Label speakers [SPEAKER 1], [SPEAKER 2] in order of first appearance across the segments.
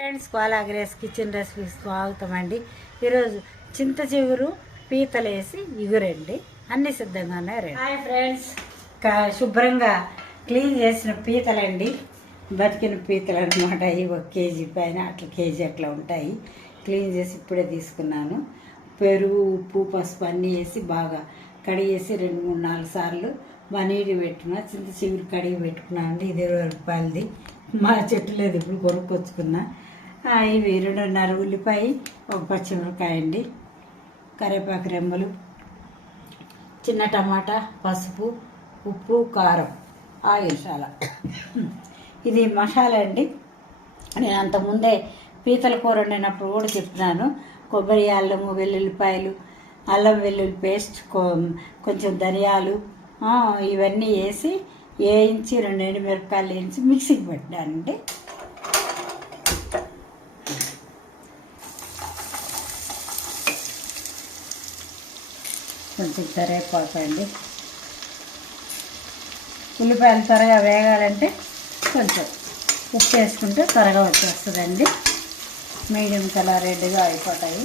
[SPEAKER 1] Friends కోలాగ్రేస్ kitchen recipes స్వాగతం అండి ఈరోజు చింత చిగురు పీతలు వేసి ఇగురండి. అన్ని సిద్ధంగా ఉన్నాయి రండి. Hi friends. శుభ్రంగా క్లీన్ చేసిన పీతలండి. బతికిన పీతలు అనమాట ఇవి ఒక కేజీ పైన అట్లా కేజీ అట్లా ఉంటాయి. క్లీన్ చేసి ఇప్పుడే తీసుకున్నాను. పెరుగు ఉప్పు పసుపు అన్నీ వేసి బాగా కడిగేసి రెండు మూడు నాలుగు సార్లు బనీడి పెట్టుకున్నా చింత చిగురు కడిగి పెట్టుకున్నాను అండి ఇది ఇరవై రూపాయలది. మా చెట్టు లేదు ఇప్పుడు కొనుక్కొచ్చుకున్నా. ఇవి రెండున్నర ఉల్లిపాయ ఒక పచ్చిమిరకాయ అండి కరివేపాకు రెమ్మలు చిన్న టమాటా పసుపు ఉప్పు కారం ఆయిల్ చాలా. ఇది మసాలా అండి. నేను అంతకుముందే పీతల కూర వండినప్పుడు కూడా చెప్తున్నాను కొబ్బరి అల్లము వెల్లుల్లిపాయలు అల్లం వెల్లుల్లి పేస్ట్ కొంచెం ధనియాలు ఇవన్నీ వేసి వేయించి రెండు ఎండుమిరపకాయలు వేయించి మిక్సీకి పెట్టానండి. కొంచెం కరివేపాకు అండి ఉల్లిపాయలు త్వరగా వేగాలంటే కొంచెం ఉప్పు వేసుకుంటే త్వరగా వచ్చేస్తుందండి. మీడియం కలర్ రెడ్గా అయిపోతాయి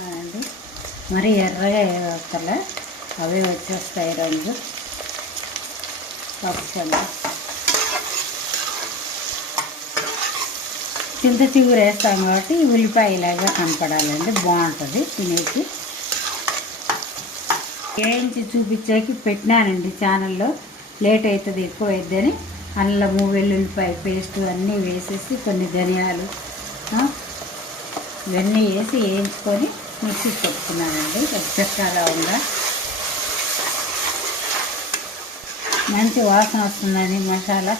[SPEAKER 1] ఆ అండి మరి ఎర్రగా వేయక్కర్లే అవే వచ్చేస్తాయి రెండు పచ్చండి చింత చిగురు వేస్తాం కాబట్టి ఉల్లిపాయ ఇలాగా కనపడాలండి. బాగుంటుంది తినేసి వేయించి చూపించాకి పెట్టినానండి ఛానల్లో. లేట్ అవుతుంది ఎక్కువ అయిద్దని అల్లము వెల్లుల్లిపాయ పేస్ట్ అన్నీ వేసేసి కొన్ని ధనియాలు ఇవన్నీ వేసి వేయించుకొని మిక్సీకి పెట్టుకున్నానండి చెక్కగా ఉందా? మంచి వాసన వస్తుందని మసాలా.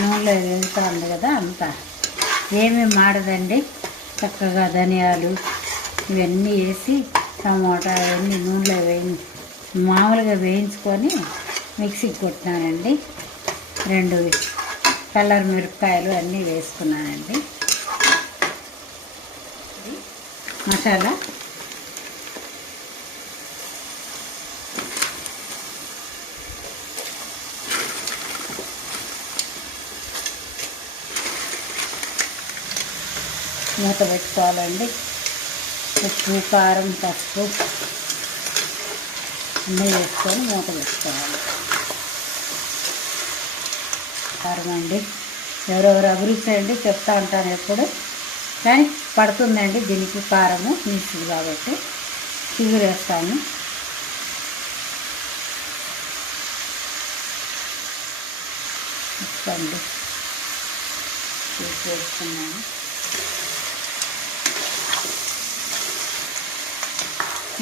[SPEAKER 1] నూనెలో వేగుతుంది కదా అంతా. ఏమీ మాడదండి. చక్కగా ధనియాలు ఇవన్నీ వేసి టమోటా ఇవన్నీ నూనెలో వేయి మామూలుగా వేయించుకొని మిక్సీకి కొట్టినానండి. రెండు కలర్ మిరపకాయలు అన్నీ వేసుకున్నానండి. మసాలా. మూత పెట్టుకోవాలండి. ఉప్పు కారం పసుపు అన్నీ వేసుకొని మూత పెట్టుకోవాలి. కారం అండి. ఎవరెవరు అభిరుచి అండి చెప్తా ఉంటాను ఎప్పుడు. కానీ పడుతుందండి దీనికి కారము నీసు కాబట్టి. షుగర్ వేస్తాను. ఇస్తాండి వేస్తున్నాను.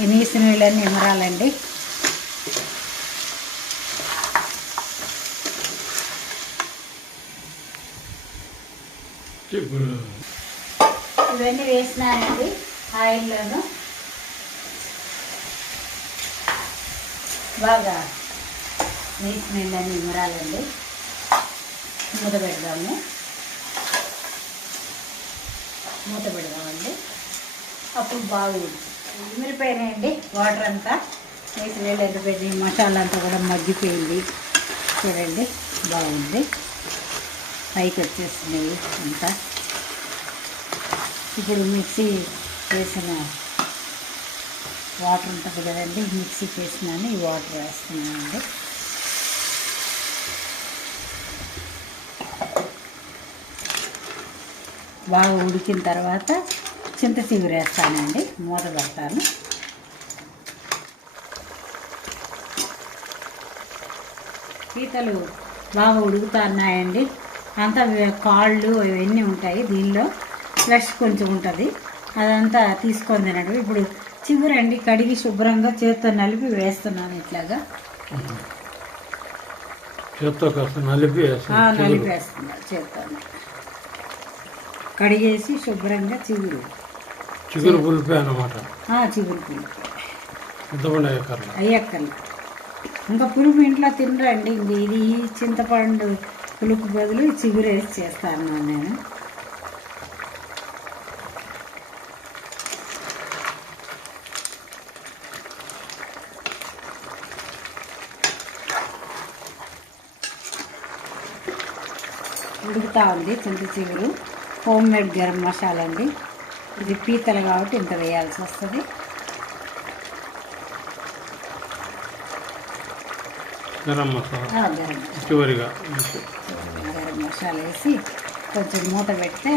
[SPEAKER 1] ఈ నీసిన నీళ్ళని నిమరాలండి ఇవన్నీ వేసినానండి ఆయిల్లోను. బాగా నీసిన నీళ్ళని నిమరాలండి మూత పెడదాము. మూత పెడదామండి. అప్పుడు బాగా మిరిపోయినాయండి వాటర్ అంతా. వేసి నీళ్ళు ఎండిపోయింది మసాలా అంతా కూడా మగ్గిపోయింది. చూడండి బాగుంది. పైకి వచ్చేసినాయి అంతా. ఇప్పుడు మిక్సీ వేసిన వాటర్ ఉంటుంది కదండి మిక్సీకి చేసినాను ఈ వాటర్ వేస్తున్నానండి. బాగా ఉడికిన తర్వాత చింత చిగురు వేస్తానండి మూత పెడతాను. పీతలు బాగా ఉడుకుతున్నాయండి అంతా కాళ్ళు ఇవన్నీ ఉంటాయి దీనిలో. ఫ్లష్ కొంచెం ఉంటుంది. అదంతా తీసుకొని తినడం. ఇప్పుడు చిగురండి కడిగి శుభ్రంగా చేత్తో నలిపి వేస్తున్నాను ఇట్లాగా.
[SPEAKER 2] చేత్తో కాస్త నలిపి
[SPEAKER 1] నలిపి వేస్తున్నా చేత్తో. కడిగేసి శుభ్రంగా చిగురు.
[SPEAKER 2] చిగురు పులిపే అనమాట
[SPEAKER 1] ఆ, చిగురు పులుపు. అయ్యక్కర్ల? ఇంకా పులుపు ఇంట్లో తినరండి. ఇది చింతపండు పులుపు బదులు ఈ చిగురు వేసి చేస్తాను నేను. ఉడుకుతా ఉంది చింత చిగురు. హోమ్ మేడ్ గరం మసాలా అండి. ఇది పీతలు కాబట్టి ఇంత వేయాల్సి వస్తుంది.
[SPEAKER 2] గరం మసాలా.
[SPEAKER 1] గరం
[SPEAKER 2] చివరిగా. వేసి.
[SPEAKER 1] గరం మసాలా వేసి కొంచెం మూత పెడితే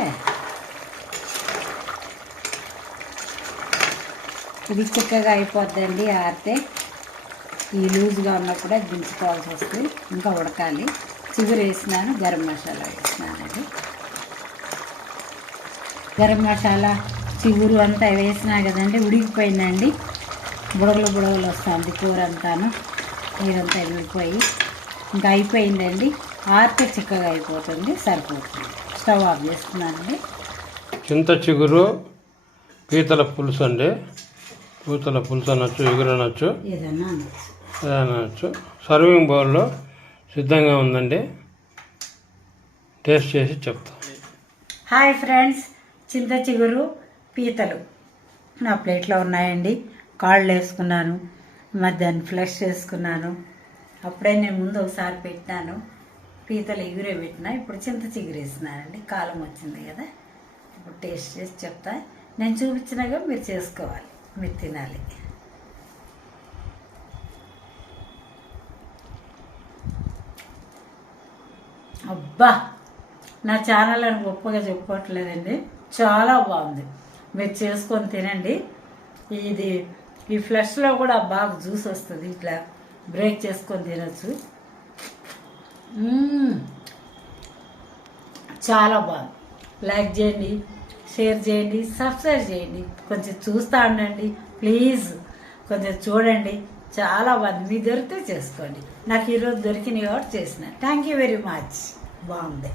[SPEAKER 1] ఇది చిక్కగా అయిపోద్దండి ఆరితే. ఈ లూజ్గా ఉన్నప్పుడే దించుకోవాల్సి వస్తుంది. ఇంకా ఉడకాలి. చిగురు వేసినాను గరం మసాలా వేసినానండి గరం మసాలా చిగురు అంతా వేసినా కదండి ఉడికిపోయిందండి. బుడగలు బుడగలు వస్తుంది కూర అంతాను నీరంతా వెళ్ళిపోయి ఇంకా అయిపోయిందండి. ఆరితే చిక్కగా అయిపోతుంది సరిపోతుంది. స్టవ్ ఆఫ్ చేస్తున్నానండి.
[SPEAKER 2] చింత చిగురు పీతల పులుసు అండి. పీతల పులుసు అనొచ్చు ఎగురు అనొచ్చు. ఏదైనా అనొచ్చు. సర్వింగ్ బౌల్లో సిద్ధంగా ఉందండి. టేస్ట్ చేసి చెప్తాను
[SPEAKER 1] హాయ్ ఫ్రెండ్స్ చింత చిగురు పీతలు. నా ప్లేట్లో ఉన్నాయండి. కాళ్ళు వేసుకున్నాను మధ్యాహ్నం ఫ్లష్ చేసుకున్నాను. అప్పుడే నేను ముందు ఒకసారి పెట్టినాను పీతలు ఎగురే పెట్టినా ఇప్పుడు చింత చిగురు వేసినానండి కాలం వచ్చింది కదా. ఇప్పుడు టేస్ట్ చేసి చెప్తా. నేను చూపించినాక మీరు చేసుకోవాలి. మీరు తినాలి. అబ్బా నా ఛానల్ అని గొప్పగా చెప్పుకోవట్లేదండి. చాలా బాగుంది. మీరు చేసుకొని తినండి. ఇది ఈ ఫ్లష్లో కూడా బాగా జ్యూస్ వస్తుంది ఇట్లా. బ్రేక్ చేసుకొని తినచ్చు. చాలా బాగుంది. లైక్ చేయండి షేర్ చేయండి సబ్స్క్రైబ్ చేయండి. కొంచెం చూస్తూ ఉండండి. ప్లీజ్ కొంచెం చూడండి. చాలా బాగుంది. మీ దొరికితే చేసుకోండి. నాకు ఈరోజు దొరికినాయి కాబట్టి చేసిన. థ్యాంక్ యూ వెరీ మచ్ బాగుంది